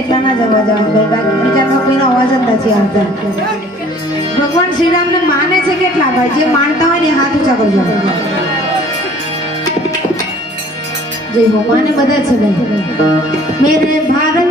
એટલા ના જ અવાજ આવતા બીજાનો કોઈનો અવાજ જ નથી આવતા. ભગવાન શ્રીરામને માને છે કેટલા ભાઈ? જે માનતા હોય ને હાથ ઊંચા કરજો જય હો માને બધા છે ભાઈ. મેરે ભારત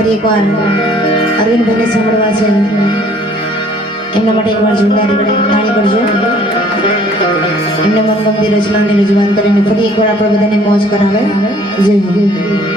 એકવાર અરવિંદભાઈને સાંભળવા છે. એમના માટે એકવાર જોરદાર તાળી કરજો. એમને મનગમતી રચનાની રજૂઆત કરીને ફરી એકવાર આપણે બધાને મોજ કરાવે. જય